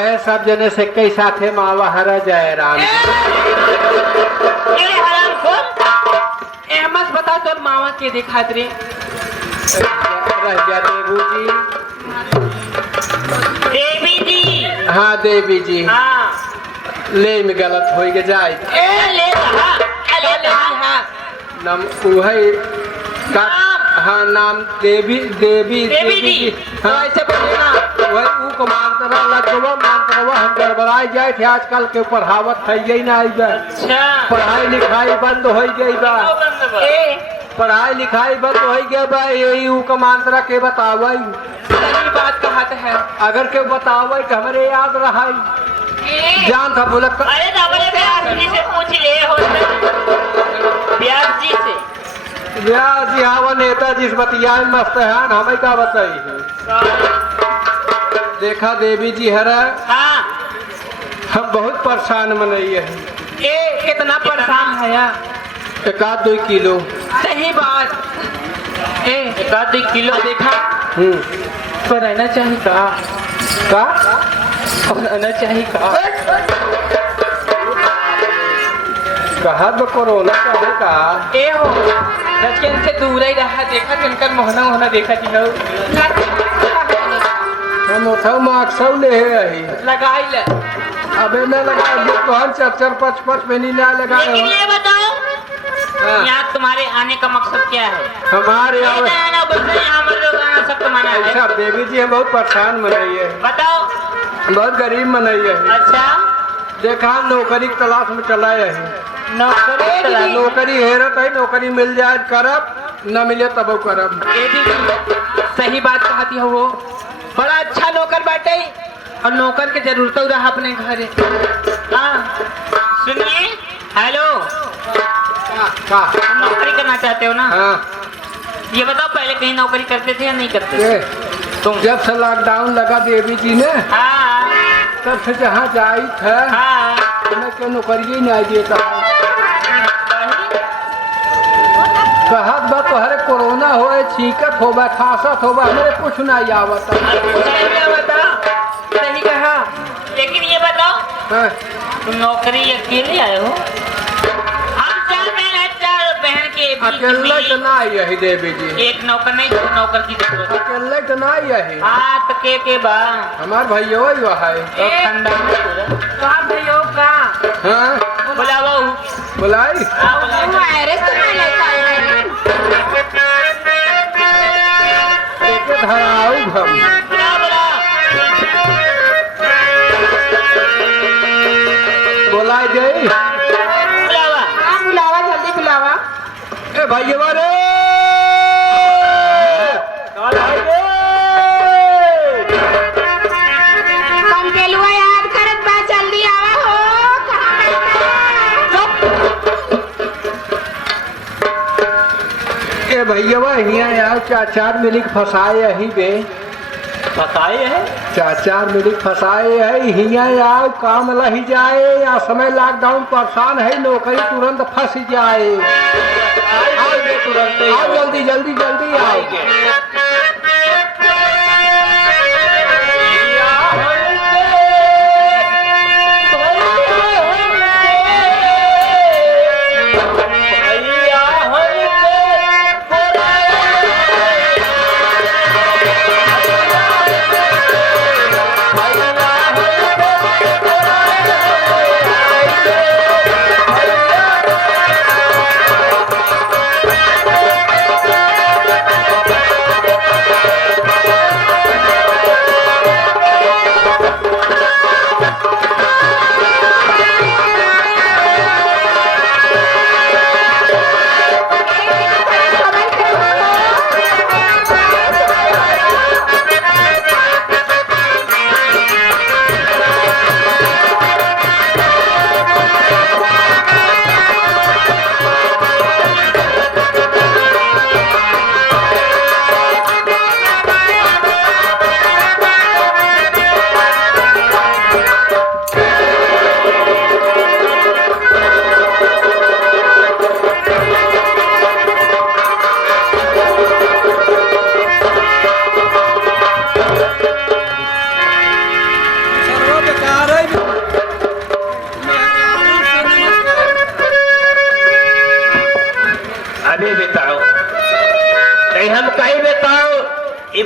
कहे सब जने से कई साथे मावा हरा जाए राम। मत बता तो मावा के दिखा रे देवी जी। हाँ देवी जी। हाँ ले में गलत हो गए जाए नम उहे का। हाँ नाम देवी देवी देवी जी। हाँ ऐसे बोलेना वही ऊ को मानतरा लगवा मानतरा हम गड़बड़ाई जाए थे आजकल के पढ़ावत है यही ना आई बा। अच्छा पढ़ाई लिखाई बंद हो गई बा। पढ़ाई लिखाई बंद हो गया बा यही ऊ को मानतरा के बतावई। सही बात कहत है। अगर के बतावई कि हमरे याद रहाई जान था बोला। अरे डबल व्यास जी से पूछ ले हो व्यास जी से। व्यास जी हवा नेता जिस बतिया मस्त है हमें क्या बताई देखा देवी जी हरा। हाँ हम बहुत परेशान मनइए ए कितना परेशान है यार। 1-2 किलो। सही बात ए 1-2 किलो देखा। तो रहना चाहिए का रहना चाहिए का कहा तो कोरोना का का ए हो लड़कियन से दूर ही रहा। देखा जिनकर मोहना मोहना देखा जी हो हम उठाओ मार्क्सौ ले रही लगाई ले। अबे मैं लगा दुकान 4-5 महीने ना लगा लेकिन ये बताओ यहाँ तुम्हारे आने का मकसद क्या है? हमारे यहाँ सब मना है। अच्छा देवी जी हम बहुत परेशान मनाई है। बताओ बहुत गरीब मनाई है। अच्छा देखा नौकरी की तलाश में चला है। नौकरी हेरत है नौकरी मिल जाए करब न मिले तब करब। सही बात कहती हो वो बड़ा अच्छा नौकर बाटे और नौकर के जरूरत रहा अपने घरे। हाँ सुनिए हेलो का नौकरी करना चाहते हो ना? हाँ ये बताओ पहले कहीं नौकरी करते थे या नहीं करते थे? तुम जब से लॉकडाउन लगा देवी जी ने हाँ तब से जहाँ जाई था हाँ मैं क्यों नौकरी ही नहीं देता कहत बा तो हरे कोरोना हो छींकत होगा खांसत होगा हमारे कुछ नहीं आवता। सही कहा। लेकिन ये बताओ हाँ। तुम नौकरी अकेले आए हो? हम 4 बहन के अकेले तो ना यही देवी जी। एक नौकर नहीं 2 नौकर की जरूरत। अकेले तो ना यही। हाँ तो के बा हमार भैया ही है तो खानदान भैया का। हाँ बुलाओ बुलाई धराऊ हम बुलाई गई। बुलावा जल्दी बुलावा। ए भैया रे याद करत बा जल्दी आवा हो। ए भैया यहाँ यार 4 मिनट फंसाए यही बे फसाए है 4 मिनट फंसाए है हिया यार काम लही जाए या समय लॉकडाउन परेशान है नौकरी तुरंत फंस जाए। आओ जल्दी जल्दी जल्दी आओ।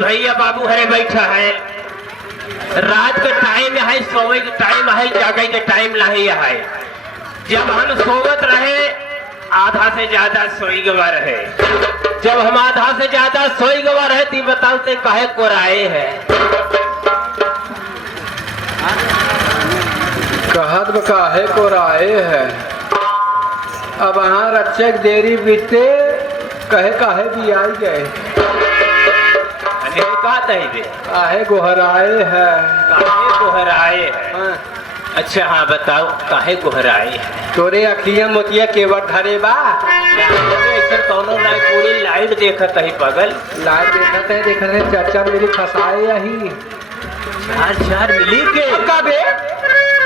भैया बाबू हरे बैठा है। रात के टाइम है, सोवे के टाइम है, जागे के टाइम नहीं है। जब हम सोवत रहे आधा से ज्यादा सोई गवा रहे। जब हम आधा से ज्यादा सोई गवा रहे तो बताओ ते काहे कोराए है? कहत ब काहे को राय है। अब हाँ रक्षक देरी बीते कहे काहे भी आई गए। काहे गोहराए है। काहे गोहराए है? हाँ। अच्छा हाँ बताओ काहे गोहराए है? तोरे अखिया मोतिया केवट धरे बा। ऐसे कौनो ना पूरी लाइट देखत है पगल। लाइट देखत है चाचा मेरी फसाए यही। चार मिली के कबे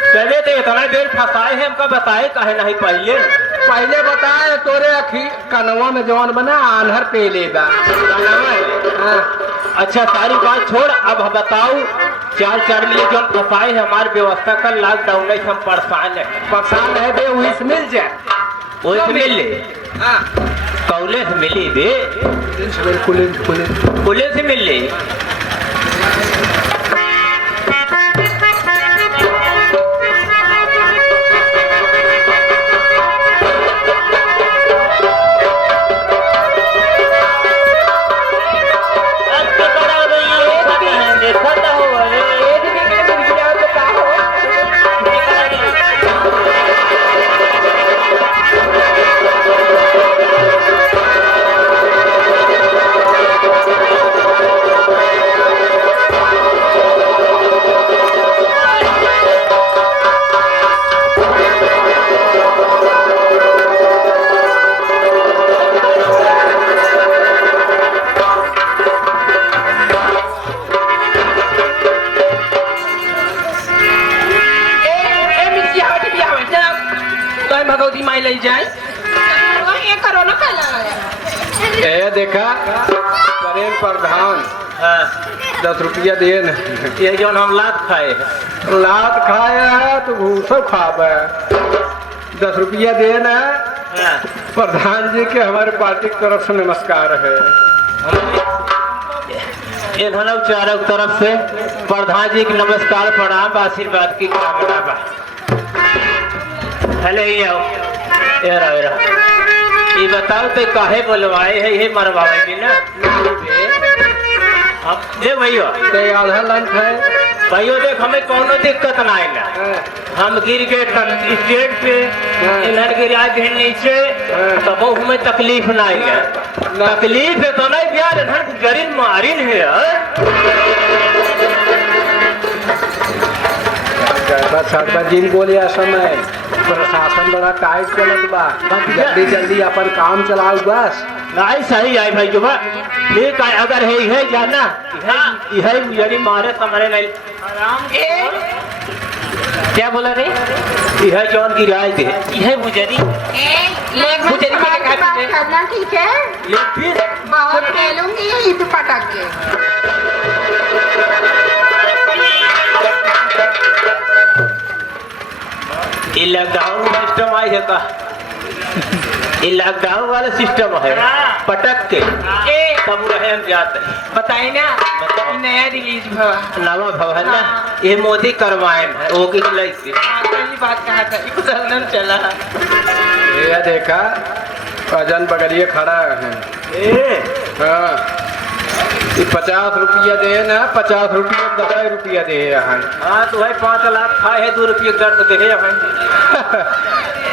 चले तो इतना देर फंसाए है, हमका बताए काहे नहीं पहले बताए तोरे अखी कनवा में जवान बना आन्हर पे ले बा। हाँ। अच्छा सारी बात छोड़, अब बताओ चार मिली जो फंसाए है हमारी व्यवस्था कर लॉकडाउन में हम परेशान है बे। वही से मिल जाए, वही से मिल ले। हाँ। कौले से मिली बे, पुलिस से मिल ले। भगवती माई ले जाए ये करो ना पहला। ए देखा करेल प्रधान। हाँ। 10 रुपया दे न। ये जो हम लात खाए लात खाया है तो भूसो खावे। 10 रुपया दे न। हाँ। प्रधान जी के हमारे पार्टी की तरफ से नमस्कार है। ये धनव चारों तरफ से प्रधान जी की नमस्कार प्रणाम आशीर्वाद की कामना बा। हेलो ये बताओ तो काहे बोलवाए है? ये मरवाएगी ना अब दे भैया आधा लंच है भाइयों। देख हमें कोनो दिक्कत ना आएगा। हम गिर गए स्टेट पे, इधर गिरा के नीचे तब हमें तकलीफ ना आएगा। तकलीफ है तो नहीं यार, इधर गरीब मारिन है। जिन बोले समय प्रशासन बड़ा टाइट चलत बा। जल्दी अपन काम चलाओ बस। नहीं सही है भाई जो ठीक है। अगर है जाना यही मारे तुम्हारे नहीं क्या बोला रे? यह जौन की राय दे यह गुजरी करना ठीक है। बहुत खेलूंगी यही पे पटक के। ये लॉकडाउन सिस्टम आई है का? ये लॉकडाउन वाला सिस्टम है पटक के तब रहे हम जाते हैं। बताइए ना नया रिलीज नवा भवन ना ये मोदी करवाए है वो की पहली बात कहा था चला। ये देखा अजन बगलिए खड़ा है। हाँ 50 रुपया दे ना। 50 रुपया 10 रुपया दे। हाँ तो भाई 5 लाख खाए है 2 रुपये दर्द दे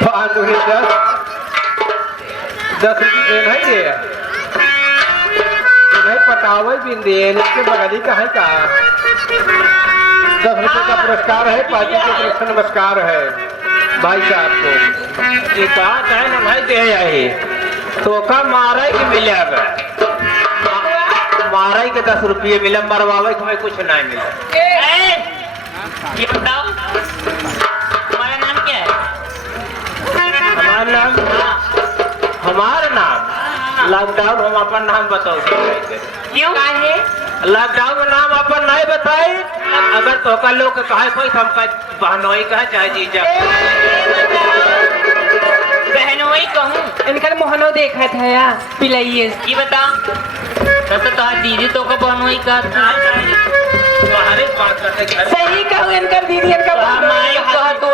5 10 रुपये नहीं दे। नहीं पटावे भी दे के बगली का है का। 10 रुपये का पुरस्कार है। पार्टी की तरफ से नमस्कार है भाई साहब को। ये कहा है ना भाई दे आई तो का मारा के मिले मारा के 10 रुपये मिले मरवावे हमें कुछ नहीं मिला। ये बताओ तुम्हारा नाम क्या है? हमारा नाम लॉकडाउन हम अपन नाम बताओ। क्यों लॉकडाउन में नाम अपन नहीं बताए? अगर तो का लोग कहे कोई हम बहनोई कहा चाहे जीजा बहनोई कहूँ इनका मोहनो देखा था यार पिलाइए। ये बताओ तो तार दीदी तो को बनवाई का तुम्हारे बात करते घर सही कहूँ इनका दीदी इनका माई कहा तो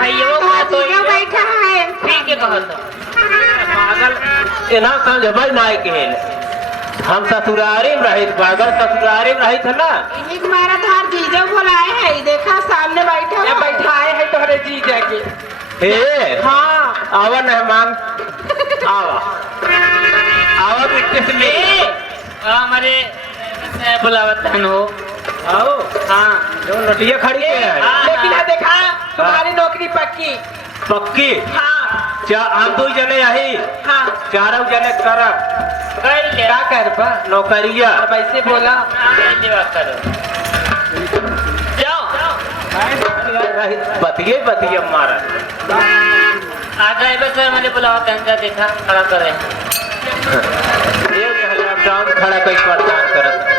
भैया कहा तो जीजा बैठा है ठीक है कहा तो पागल एना समझबै नाय के हम ससुरारी में रहित पागल ससुरारी में रहित ना इन्हीं के मारा तो हर जीजा बुलाए है देखा सामने बैठा है बैठाए है तोहरे जीजा के ए हाँ आवा मेहमान आवा आवा बिट्टे में हमारे बुलावत हो आओ हाँ जो नटिया खड़ी है लेकिन आ देखा तुम्हारी नौकरी पक्की पक्की हाँ हम दो जने यही हाँ चारों जने करब कर ले क्या कर पा नौकरिया अब ऐसे बोला जवाब करो जाओ बतिये बतिये मारा आ ड्राइवर सर मैंने बुलावा जा देखा खड़ा करे डाउन खड़ा कोई परेशान करत